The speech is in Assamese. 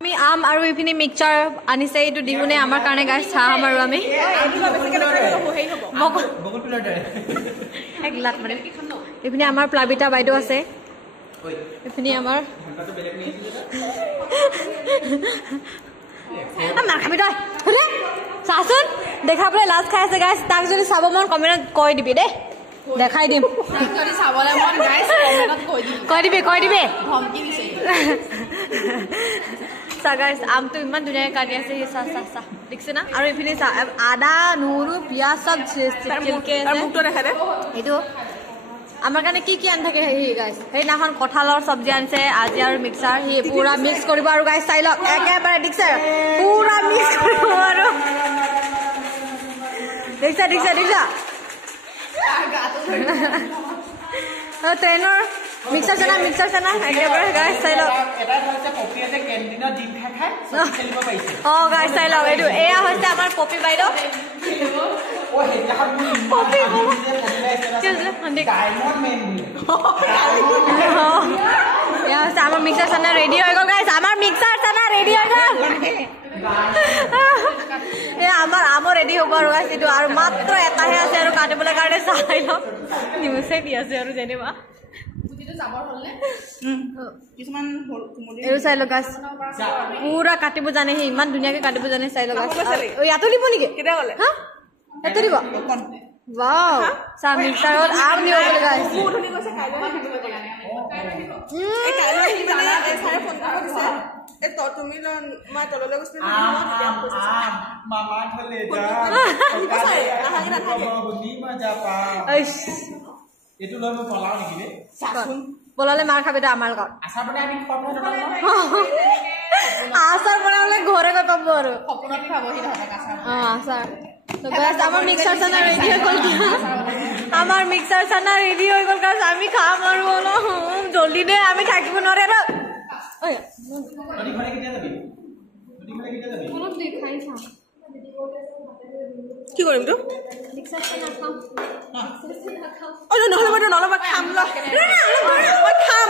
আমি আম আৰু ইপিনে মিক্সচাৰ আনিছে এইটো দিহুনে আমাৰ কাৰণে গাইছ চাহ আৰু আমি এক লাট মানে ইপিনে আমাৰ প্লাবিতা বাইদেউ আছে ইপিনে আমাৰ নাখাবি তই চাচোন দেখাবলৈ লাজ খাই আছে গাইছ তাক যদি চাব মন কমেণ্টত কৈ দিবি দেই দেখাই দিম কৈ দিবি গাইছ আমটো ইমান ধুনীয়াকৈ কাটি আছে সি চাহ চাহ চাহ দেখিছে না আৰু ইপিনে চাহ আদা নহৰু পিঁয়াজ চব চিলকে এইটো আমাৰ কাৰণে কি কি আনি থাকে সি গাইছ সেইদিনাখন কঁঠালৰ চব্জি আনিছে আজি আৰু মিক্সাৰ সি পুৰা মিক্স কৰিব আৰু গাইছ চাই লওক একেবাৰে দেখিছে পুৰা মিক্স কৰিব আৰু দেখিছা ট্ৰেইনৰ মিক্সাৰ চানা একেবাৰে গাইছ চাই লওক গাইছ চাই লওক এইটো এয়া হৈছে আমাৰ পপি বাইদেউ এয়া হৈছে আমাৰ মিক্সাৰ চানা ৰেডি হৈ গ'ল গাইছ আমাৰ মিক্সাৰ চানা ৰেডি হৈ গ'ল আমাৰ আমো ৰেডি হ'ব আৰু গাইছ এইটো আৰু মাত্ৰ এটাহে আছে আৰু কাটিবলৈ কাৰণে চাই লওক নিউজে দি আছে আৰু যেনিবা এইটো চাই লওক গাইছ পুৰা কাটিব জানে সি ইমান ধুনীয়াকৈ কাটিব জানে চাই লওক ইয়াতো দিব নেকি ইয়াতো দিব ৱাও চা মিক্সাৰত আম দিব বোলে গাইছ বলালে মাৰ খাবি দে আমাৰ লগত আচাৰ বনালে ঘৰে পাব আৰু আচাৰ আমাৰ মিক্সাৰ চানা ৰেডি হৈ গ'ল গাইছ আমি খাম আৰু জলদি দে আমি থাকিব নোৱাৰে কি কৰিম তো নহ'লে খাম খাম